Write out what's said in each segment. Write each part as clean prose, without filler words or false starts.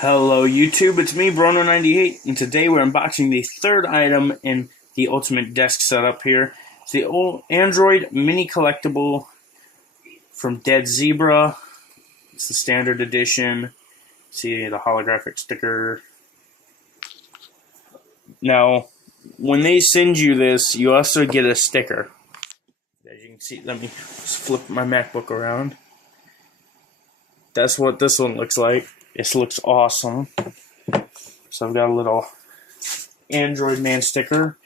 Hello YouTube, it's me, Brono98, and today we're unboxing the third item in the Ultimate Desk setup here. It's the old Android Mini Collectible from Dead Zebra. It's the standard edition. See the holographic sticker. Now, when they send you this, you also get a sticker. As you can see, let me just flip my MacBook around. That's what this one looks like. This looks awesome. So I've got a little Android Man sticker.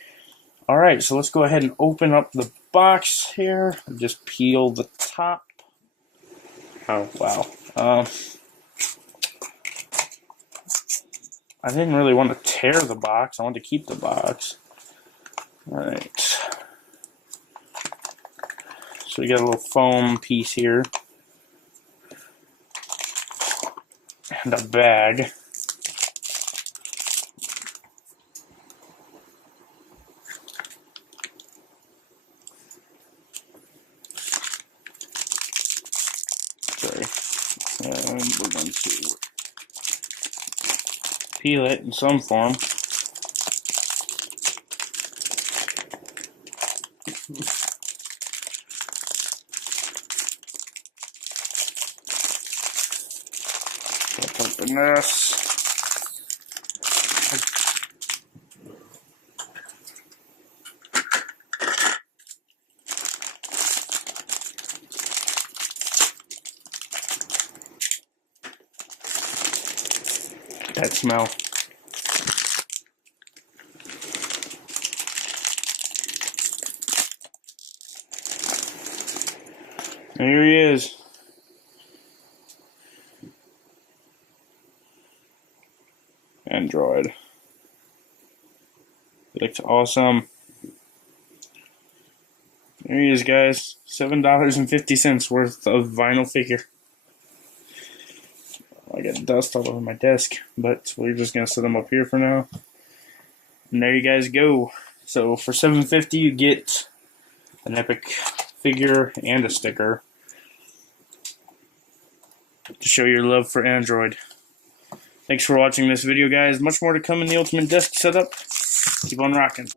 Alright, so let's go ahead and open up the box here. Just peel the top. Oh, wow. I didn't really want to tear the box. I wanted to keep the box. Alright. So we got a little foam piece here. And a bag. Sorry. And we're going to peel it in some form. Let's open this. That smell. Here he is. Android. Looks awesome. There he is, guys. $7.50 worth of vinyl figure. I got dust all over my desk, but we're just gonna set them up here for now. And there you guys go. So for $7.50 you get an epic figure and a sticker to show your love for Android. Thanks for watching this video, guys. Much more to come in the Ultimate Desk setup. Keep on rocking.